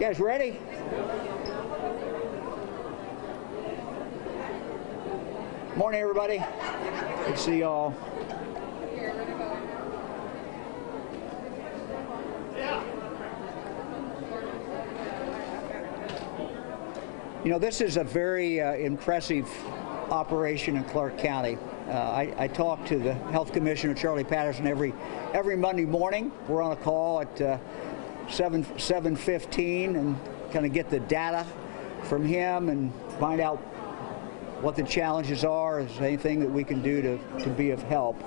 You guys ready? Morning, everybody. Good to see y'all. You know, this is a very impressive operation in Clark County. I talk to the Health Commissioner, Charlie Patterson, every Monday morning. We're on a call at 7:15 and kind of get the data from him and find out what the challenges are, if there's anything that we can do to be of help.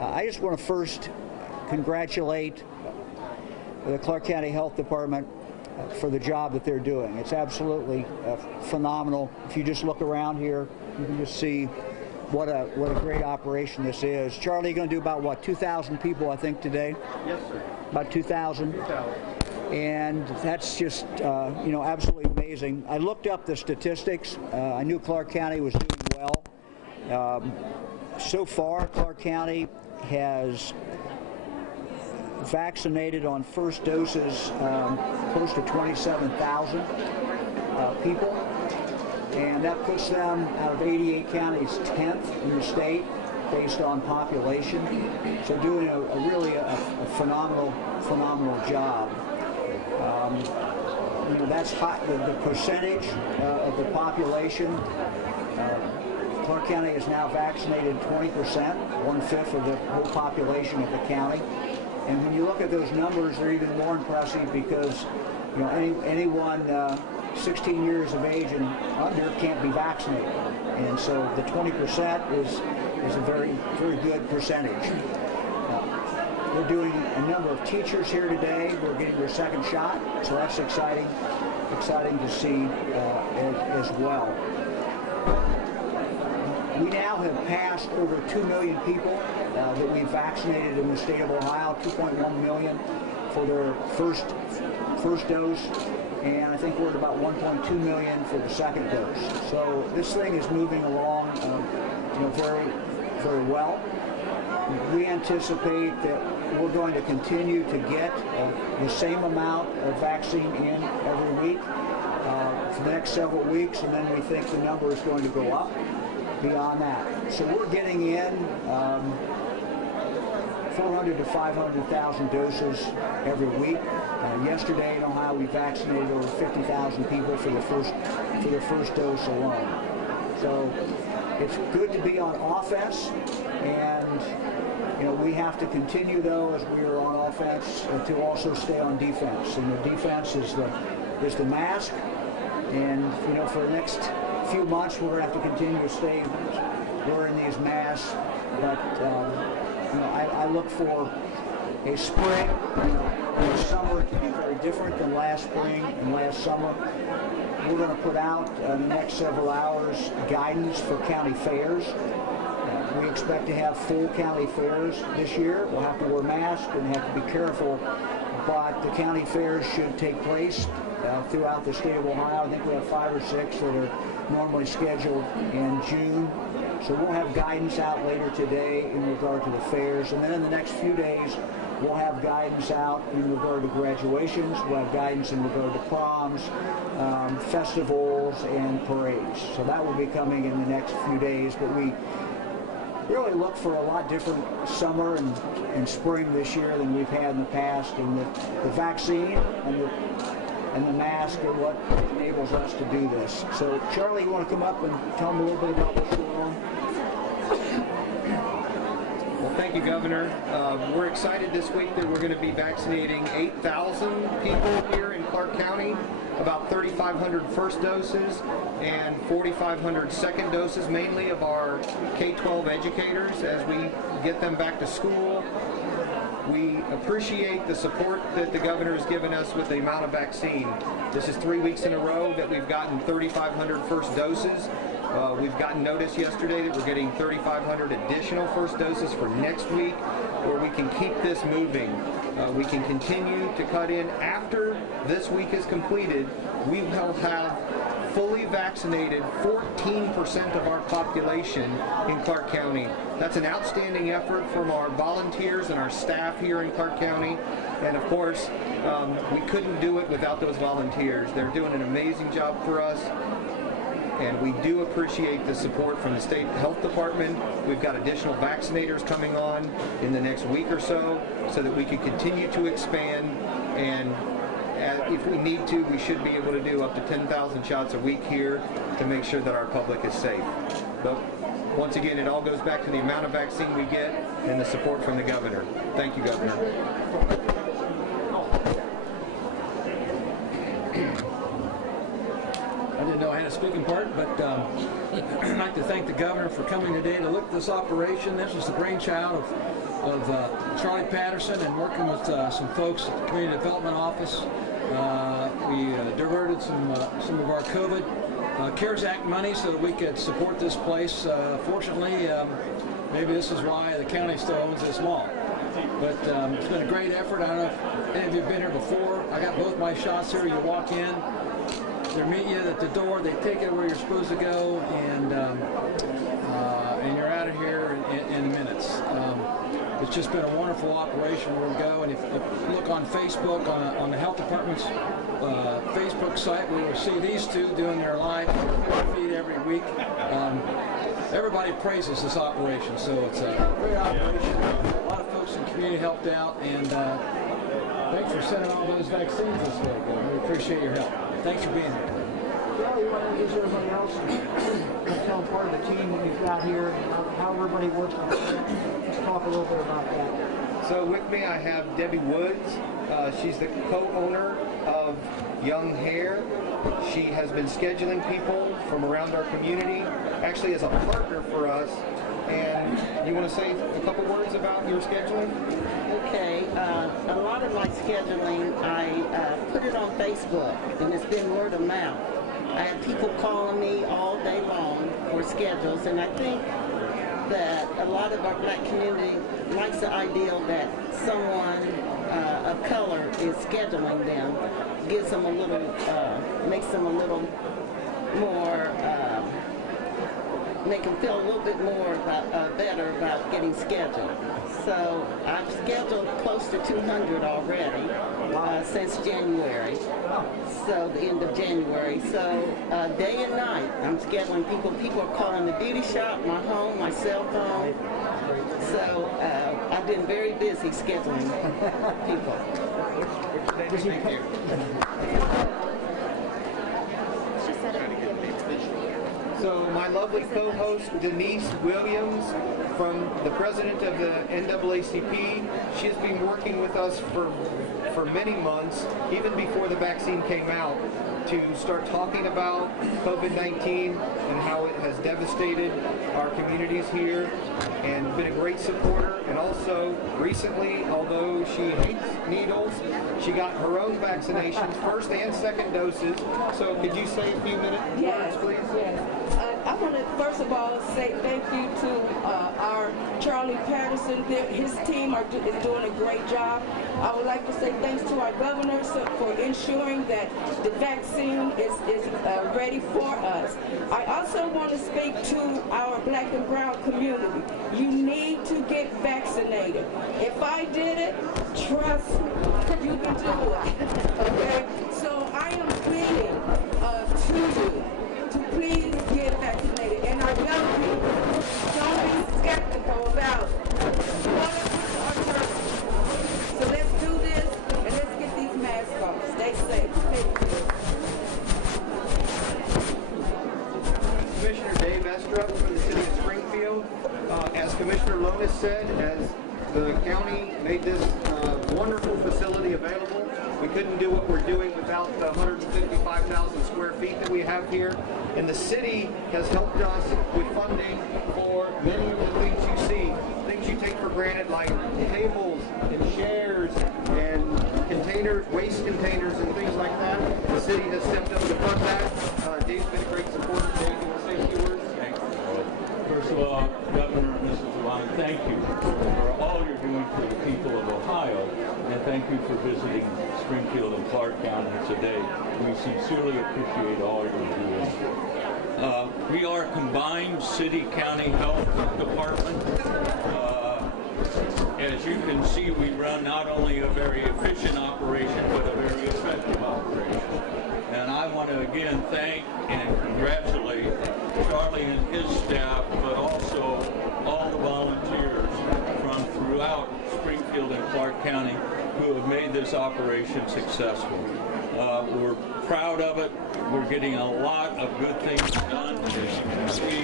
I just want to first congratulate the Clark County Health Department for the job that they're doing. It's absolutely phenomenal. If you just look around here, you can just see what a great operation this is. Charlie, you're going to do about, what, 2,000 people, I think, today? Yes, sir. About 2,000? 2,000. And that's just, you know, absolutely amazing. I looked up the statistics. I knew Clark County was doing well. So far, Clark County has vaccinated on first doses close to 27,000 people, and that puts them out of 88 counties 10th in the state based on population. So doing a really phenomenal job. You know, that's the percentage of the population. Clark County has now vaccinated 20%, 1/5 of the whole population of the county. And when you look at those numbers, they're even more impressive because, you know, anyone 16 years of age and under can't be vaccinated. And so the 20% is a very good percentage. We're doing a number of teachers here today who are getting their second shot, so that's exciting to see as well. We now have passed over 2 million people that we've vaccinated in the state of Ohio, 2.1 million for their first dose, and I think we're at about 1.2 million for the second dose. So this thing is moving along, you know, very well. We anticipate that we're going to continue to get the same amount of vaccine in every week for the next several weeks, and then we think the number is going to go up beyond that. So we're getting in 400 to 500,000 doses every week. Yesterday in Ohio, we vaccinated over 50,000 people for the first dose alone. So it's good to be on offense, and you know, we have to continue, though, as we are on offense, to also stay on defense. And the defense is the mask. And you know, for the next few months, we're going to have to continue to stay wearing these masks. But you know, I look for a spring, and a summer to be very different than last spring and last summer. We're going to put out in the next several hours guidance for county fairs. We expect to have full county fairs this year. We'll have to wear masks and have to be careful, but the county fairs should take place throughout the state of Ohio. I think we have 5 or 6 that are normally scheduled in June. So we'll have guidance out later today in regard to the fairs. And then in the next few days, we'll have guidance out in regard to graduations. We'll have guidance in regard to proms, festivals, and parades. So that will be coming in the next few days. But we really look for a lot different summer and spring this year than we've had in the past. And the vaccine and the mask are what enables us to do this. So, Charlie, you want to come up and tell them a little bit about what's going on? Well, thank you, Governor. We're excited this week that we're going to be vaccinating 8,000 people here in Clark County, about 3,500 first doses and 4,500 second doses, mainly of our K-12 educators as we get them back to school. We appreciate the support that the governor has given us with the amount of vaccine. This is 3 weeks in a row that we've gotten 3,500 first doses. We've gotten notice yesterday that we're getting 3,500 additional first doses for next week, where we can keep this moving. We can continue to cut in. After this week is completed, we will have fully vaccinated 14% of our population in Clark County. That's an outstanding effort from our volunteers and our staff here in Clark County. And of course, we couldn't do it without those volunteers. They're doing an amazing job for us. And we do appreciate the support from the state health department. We've got additional vaccinators coming on in the next week or so that we can continue to expand. And if we need to, we should be able to do up to 10,000 shots a week here to make sure that our public is safe. But once again, it all goes back to the amount of vaccine we get and the support from the governor. Thank you, Governor. I didn't know I had a speaking part, but I'd like to thank the governor for coming today to look at this operation. This was the brainchild of Charlie Patterson and working with some folks at the Community Development Office. We diverted some of our COVID CARES Act money so that we could support this place. Fortunately, maybe this is why the county still owns this mall. But it's been a great effort. I don't know if any of you have been here before. I got both my shots here. You walk in, they meet you at the door, they take you where you're supposed to go, and you're out of here in minutes. It's just been a wonderful operation where we go, and if you look on Facebook, on the health department's Facebook site, we will see these two doing their live feed every week. Everybody praises this operation, so it's a great operation. A lot of folks in the community helped out, and thanks for sending all those vaccines this way. We appreciate your help. Thanks for being here. Well, you want to introduce everybody else and tell them part of the team that we've got here, how everybody works together. Let's talk a little bit about that. So with me I have Debbie Woods. She's the co-owner of Young Hair. She has been scheduling people from around our community, actually as a partner for us. And you want to say a couple words about your scheduling? Okay, a lot of my scheduling, I put it on Facebook, and it's been word of mouth. I have people calling me all day long for schedules, and I think that a lot of our black community likes the ideal that someone of color is scheduling them, gives them a little, makes them a little more, make them feel a little bit more better about getting scheduled. So I've scheduled close to 200 already since January, so the end of January. So day and night I'm scheduling people. People are calling the beauty shop, my home, my cell phone. So I've been very busy scheduling people. Thank you. So my lovely co-host Denise Williams, from the president of the NAACP, she has been working with us for many months, even before the vaccine came out, to start talking about COVID-19 and how it has devastated our communities here, and been a great supporter. And also recently, although she hates needles, she got her own vaccinations, first and second doses. So could you say a few minutes, words, please? Yes. I want to first of all say thank you to our Charlie Patterson. His team is doing a great job. I would like to say thanks to our governor for ensuring that the vaccine is ready for us. I also want to speak to our black and brown community. You need to get vaccinated. If I did it, trust me, you can do it. Okay? So I am pleading to you to please get vaccinated. And our young people, don't be skeptical about what are terminal. So let's do this, and let's get these masks off. Stay safe. Commissioner Dave Estrup from the city of Springfield. As Commissioner Lonis said, as the county made this wonderful facility available, we couldn't do what we're doing without the 155,000 square feet that we have here. And the city has helped us with funding for many of the things you see, things you take for granted, like tables and chairs and containers, waste containers and things like that. The city has stepped up to fund that. Dave's been a great supporter. Dave, you want to say a few words? Thanks. First of all, Governor, Mrs. DeWine, thank you for all you're doing for the people of Ohio, and thank thank you for visiting Springfield and Clark County today. We sincerely appreciate all you're doing. We are a combined city-county health department. As you can see, we run not only a very efficient operation, but a very effective operation. And I want to again thank and congratulate Charlie and his staff, but also all the volunteers from throughout Springfield and Clark County who have made this operation successful. We're proud of it. We're getting a lot of good things done, as you can see.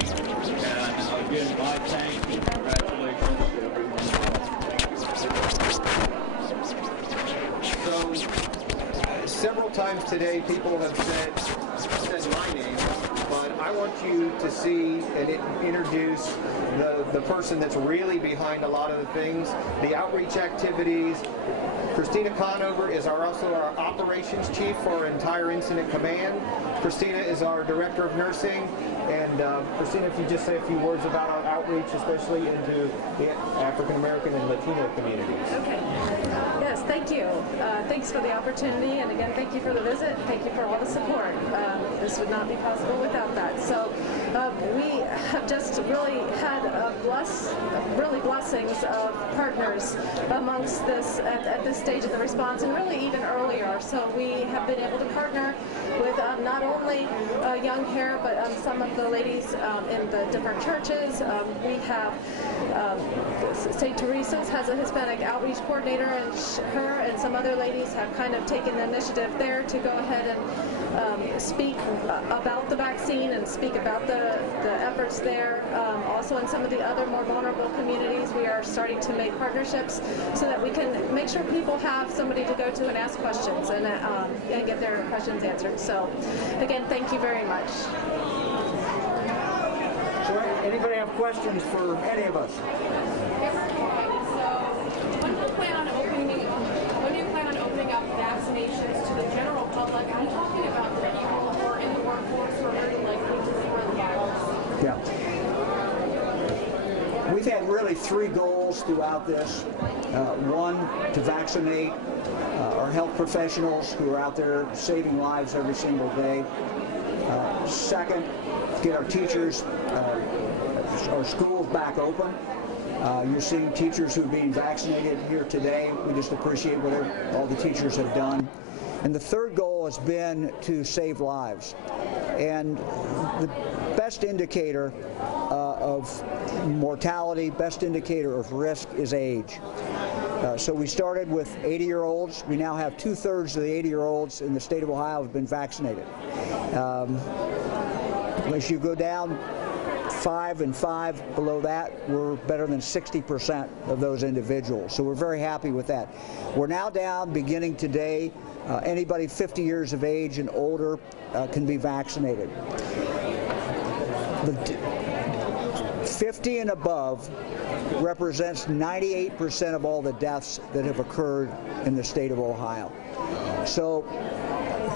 And again, my thanks and congratulations to everyone. So, several times today, people have said my name, but I want you to see and introduce the person that's really behind a lot of the things, the outreach activities. Christina Conover is also our operations chief for our entire incident command. Christina is our director of nursing. And Christina, if you just say a few words about our outreach, especially into the African American and Latino communities. Okay. Yes, thank you. Thanks for the opportunity, and again, thank you for the visit. Thank you for all the support. This would not be possible without that. So we have just really had blessings of partners amongst this at this stage of the response, and really even earlier. So we have been able to partner with not only young hair, but some of the ladies in the different churches. We have St. Teresa's has a Hispanic outreach coordinator, and her and some other ladies have kind of taken the initiative there to go ahead and speak about the vaccine and speak about the efforts there. Also in some of the other more vulnerable communities, we are starting to make partnerships so that we can make sure people have somebody to go to and ask questions and get their questions answered. So again, thank you very much. So anybody have questions for any of us? When do you plan on opening up vaccinations to the general public? I'm talking about the people who are in the workforce who are very likely to spread the virus. Yeah. We've had really three goals throughout this. One, to vaccinate our health professionals who are out there saving lives every single day. Second, get our teachers, our schools back open. You're seeing teachers who are being vaccinated here today. We just appreciate what all the teachers have done. And the third goal has been to save lives. And the best indicator of mortality, best indicator of risk is age. So we started with 80-year-olds. We now have 2/3 of the 80-year-olds in the state of Ohio have been vaccinated. As you go down 5 and 5 below that, we're better than 60% of those individuals. So we're very happy with that. We're now down, beginning today, anybody 50 years of age and older can be vaccinated. 50 and above represents 98% of all the deaths that have occurred in the state of Ohio. So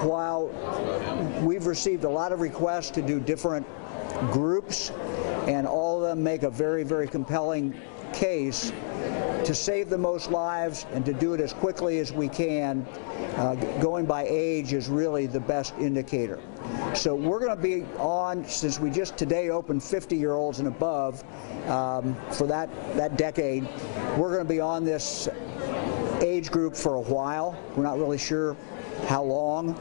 while we've received a lot of requests to do different groups, and all of them make a very, very compelling case to save the most lives and to do it as quickly as we can, going by age is really the best indicator. So we're going to be on, since we just today opened 50-year-olds and above for that decade, we're going to be on this age group for a while. We're not really sure how long,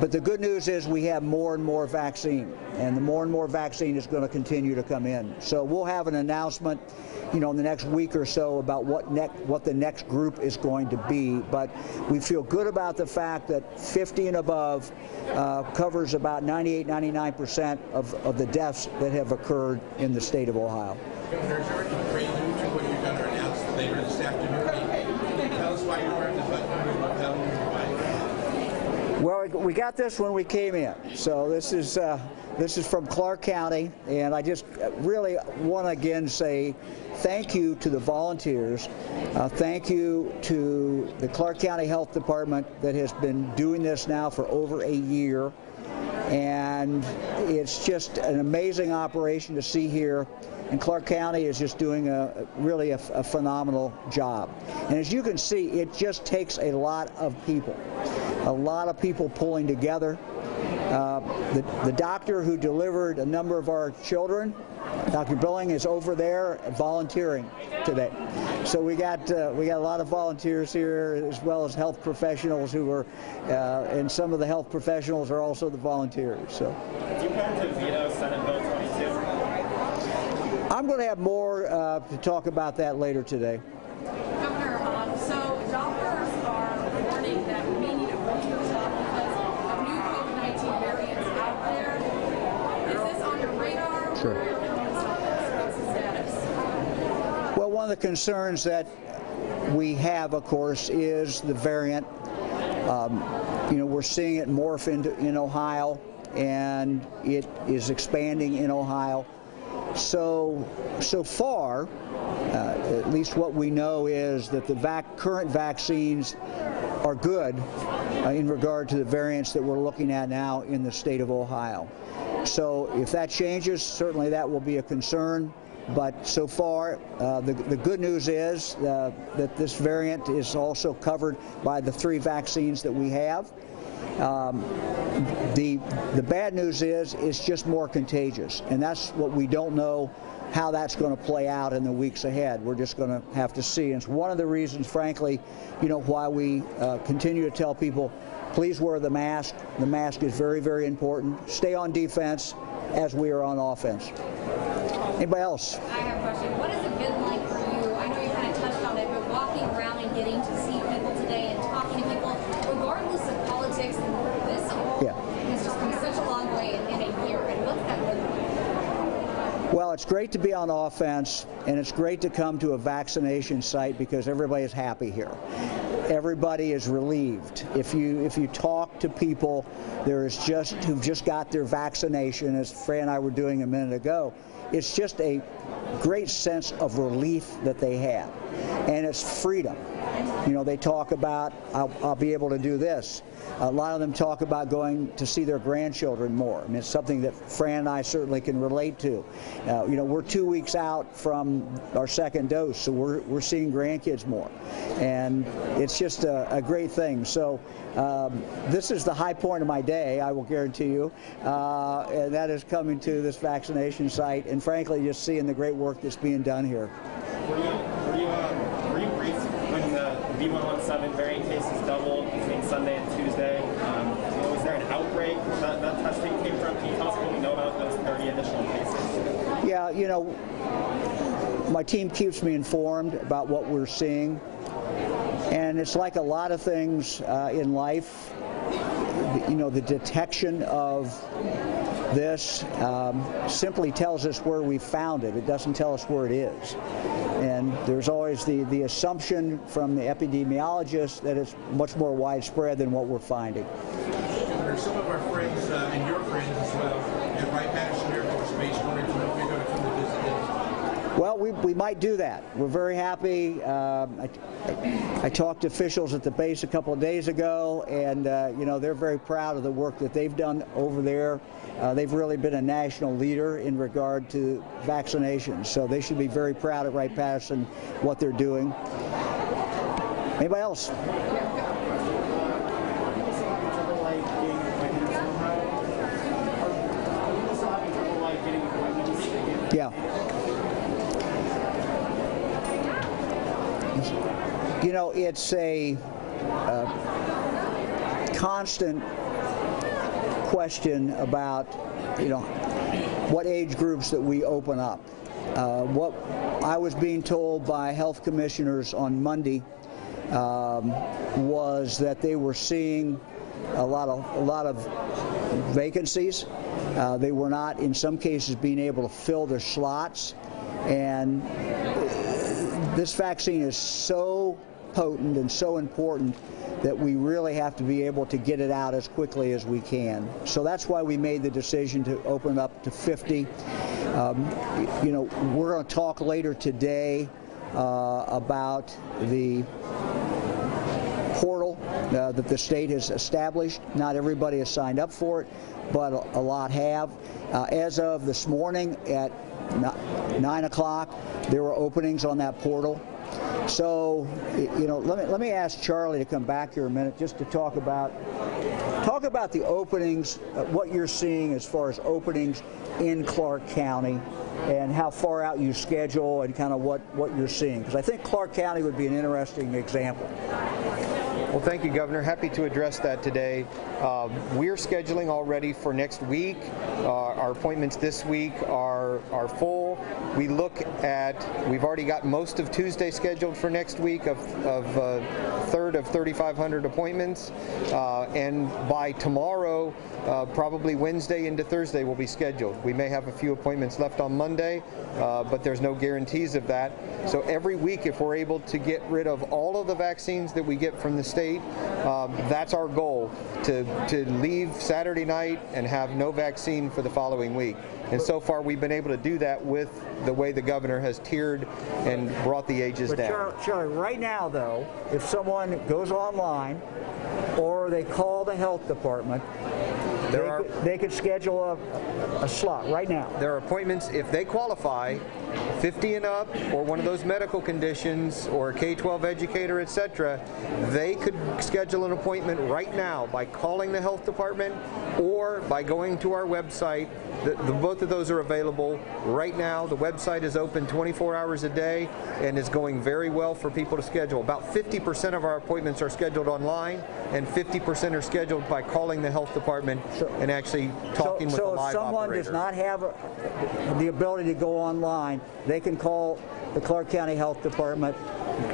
but the good news is we have more and more vaccine, and the more and more vaccine is going to continue to come in. So we'll have an announcement, in the next week or so about what the next group is going to be. But we feel good about the fact that 50 and above covers about 98-99% of the deaths that have occurred in the state of Ohio. Governor, is there any prelude to what you're going to announce later this afternoon? Can you tell us why you're wearing the button on your lapel? Well, we got this when we came in. So this is from Clark County, and I just really want to again say thank you to the volunteers. Thank you to the Clark County Health Department that has been doing this now for over a year. And it's just an amazing operation to see here. and Clark County is just doing really a phenomenal job. And as you can see, it just takes a lot of people pulling together. The doctor who delivered a number of our children, Dr. Billing, is over there volunteering today. So we got a lot of volunteers here, as well as health professionals who are, and some of the health professionals are also the volunteers. So. Do you plan to veto Senate Bill 22? I'm going to have more to talk about that later today. Governor, so doctors are warning that we may need a booster shot because of new COVID-19 variants out there. Is this on your radar? Sure. What's the status? Well, one of the concerns that we have, of course, is the variant. We're seeing it morph in Ohio, and it is expanding in Ohio. So far, at least what we know is that the current vaccines are good in regard to the variants that we're looking at now in the state of Ohio. So if that changes, certainly that will be a concern. But so far, the good news is that this variant is also covered by the 3 vaccines that we have. The bad news is it's just more contagious, and that's what we don't know how that's going to play out in the weeks ahead. We're just going to have to see. And it's one of the reasons, frankly, why we continue to tell people, please wear the mask. The mask is very, very important. Stay on defense as we are on offense. Anybody else? I have a question. What has it been like for you? I know you kind of touched on it, but walking around and getting to see people today and talking to people, regardless of politics, this all has just come such a long way in a year. And what's that been like? Well, it's great to be on offense, and it's great to come to a vaccination site because everybody is happy here. Everybody is relieved. If you talk to people who've just got their vaccination, as Fran and I were doing a minute ago, it's just a great sense of relief that they have, and it's freedom. They talk about, I'll be able to do this. A lot of them talk about going to see their grandchildren more. I mean, it's something that Fran and I certainly can relate to. We're 2 weeks out from our second dose, so we're seeing grandkids more, and it's just a great thing. So this is the high point of my day, I will guarantee you, and that is coming to this vaccination site, and frankly, just seeing the great work that's being done here. Were you briefed when the V117 variant cases doubled between Sunday and Tuesday? Was there an outbreak that testing came from? Can you tell us what we know about those 30 additional cases? Yeah, my team keeps me informed about what we're seeing, and it's like a lot of things in life. The detection of this simply tells us where we found it. It doesn't tell us where it is. And there's always the assumption from the epidemiologists that it's much more widespread than what we're finding. There's some of our friends and your friends as well at Wright-Patterson Air Force Base wanted to know if you're going to come to visit them. Well, we might do that. We're very happy. I talked to officials at the base a couple of days ago, and they're very proud of the work that they've done over there. They've really been a national leader in regard to vaccinations, so they should be very proud at Wright-Patterson what they're doing. Anybody else? Yeah. It's a constant question about, what age groups that we open up. What I was being told by health commissioners on Monday was that they were seeing a lot of vacancies. They were not, in some cases, being able to fill their slots, and this vaccine is so potent and so important that we really have to be able to get it out as quickly as we can. So that's why we made the decision to open up to 50. We're going to talk later today about the portal that the state has established. Not everybody has signed up for it, but a lot have. As of this morning at 9 o'clock, there were openings on that portal. So, you know, let me ask Charlie to come back here a minute just to talk about the openings, what you're seeing as far as openings in Clark County, and how far out you schedule, and kind of what you're seeing. Because I think Clark County would be an interesting example. Well, thank you, Governor. Happy to address that today. We're scheduling already for next week. Our appointments this week are full. We've already got most of Tuesday scheduled for next week, of a third of 3,500 appointments. And by tomorrow, probably Wednesday into Thursday will be scheduled. We may have a few appointments left on Monday, but there's no guarantees of that. So every week, if we're able to get rid of all of the vaccines that we get from the state, that's our goal, to leave Saturday night and have no vaccine for the following week. And so far, we've been able to do that with the way the governor has tiered and brought the ages down. Charlie, right now, though, if someone goes online or they call the health department, they could schedule a slot right now. There are appointments, if they qualify, 50 and up, or one of those medical conditions, or a K-12 educator, etc., they could schedule an appointment right now by calling the health department or by going to our website. Both of those are available right now. The website is open 24 hours a day and is going very well for people to schedule. About 50% of our appointments are scheduled online, and 50% are scheduled by calling the health department and actually talking with a live operator. So if someone does not have the ability to go online, they can call the Clark County Health Department,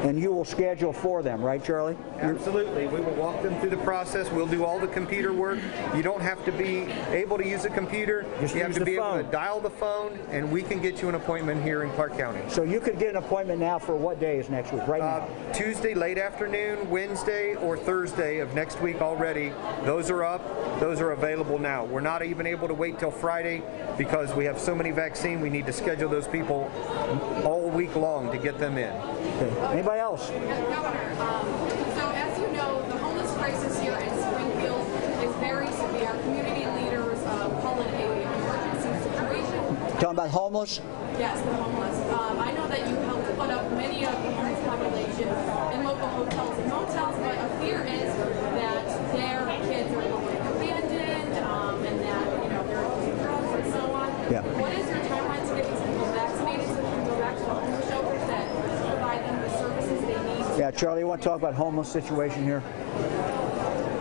and you will schedule for them, right, Charlie? Absolutely. We will walk them through the process. We'll do all the computer work. You don't have to be able to use a computer. You have to be able to dial the phone, and we can get you an appointment here in Clark County. So you could get an appointment now for what days next week, right now? Tuesday, late afternoon, Wednesday, or Thursday of next week already. Those are up. Those are available now. We're not even able to wait till Friday because we have so many vaccines. We need to schedule those people all week long to get them in. Okay. Anybody else? Governor, so as you know, the homeless crisis here in Springfield is very severe. Community leaders call it an emergency situation. Talking about homeless? Yes, the homeless. I know that you helped put up many of the homeless population in local hotels and motels, but a fear is that their kids are going abandoned, and that they're using drugs and so on. Yeah. What is your timeline to get these people vaccinated so they can go back to the homeless shelters that provide them the services they need? Yeah, Charlie, you want to talk about homeless situation here?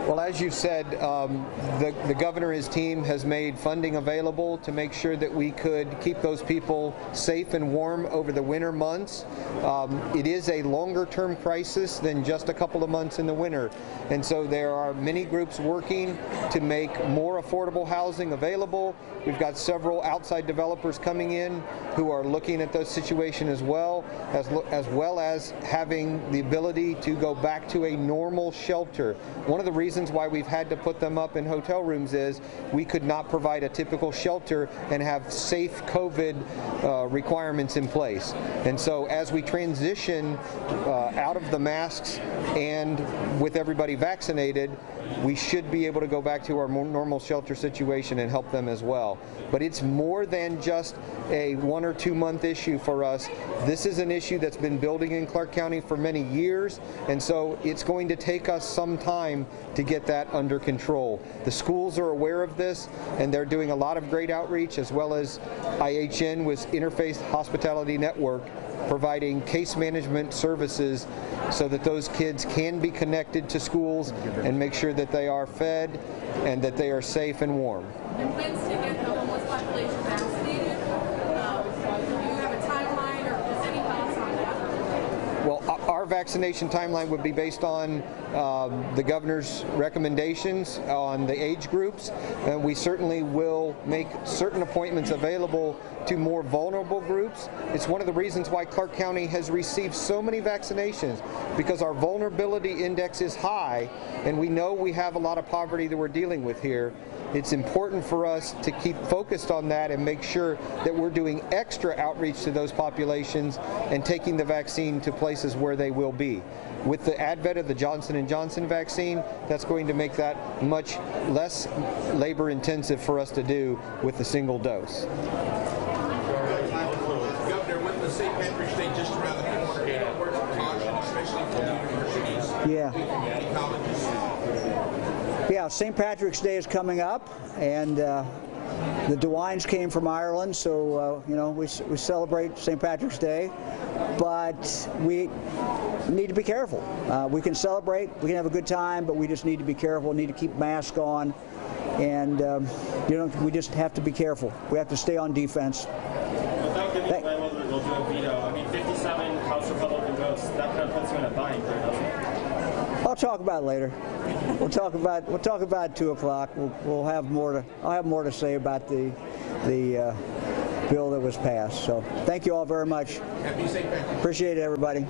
Well, as you said, the governor and his team has made funding available to make sure that we could keep those people safe and warm over the winter months. It is a longer-term crisis than just a couple of months in the winter. And so there are many groups working to make more affordable housing available. We've got several outside developers coming in who are looking at those situations as well as having the ability to go back to a normal shelter. One of the reasons why we've had to put them up in hotel rooms is we could not provide a typical shelter and have safe COVID requirements in place. And so as we transition out of the masks and with everybody vaccinated, we should be able to go back to our more normal shelter situation and help them as well. But it's more than just a 1 or 2 month issue for us. This is an issue that's been building in Clark County for many years, and so it's going to take us some time to get that under control. The schools are aware of this, and they're doing a lot of great outreach, as well as IHN with Interfaith Hospitality Network, providing case management services so that those kids can be connected to schools and make sure that they are fed and that they are safe and warm. And plans to get the homeless population vaccinated? Do you have a timeline or just any thoughts on that? Well, our vaccination timeline would be based on the governor's recommendations on the age groups, and we certainly will make certain appointments available to more vulnerable groups. It's one of the reasons why Clark County has received so many vaccinations, because our vulnerability index is high, and we know we have a lot of poverty that we're dealing with here. It's important for us to keep focused on that and make sure that we're doing extra outreach to those populations and taking the vaccine to places where they will be. With the advent of the Johnson & Johnson vaccine, that's going to make that much less labor intensive for us to do with a single dose. Yeah. Any colleges? Yeah, St. Patrick's Day is coming up, and the DeWines came from Ireland, so you know, we celebrate St. Patrick's Day, but we need to be careful. We can celebrate, we can have a good time, but we just need to be careful. We need to keep masks on, and you know, we just have to be careful. We have to stay on defense. Without giving away whether they'll do a veto, I mean, 57 House Republican votes, that kind of puts you in a bind there, doesn't it? I'll talk about it later. We'll talk about at 2 o'clock. I'll have more to say about the bill that was passed. So thank you all very much. Happy St. Patrick's Day. Appreciate it, everybody.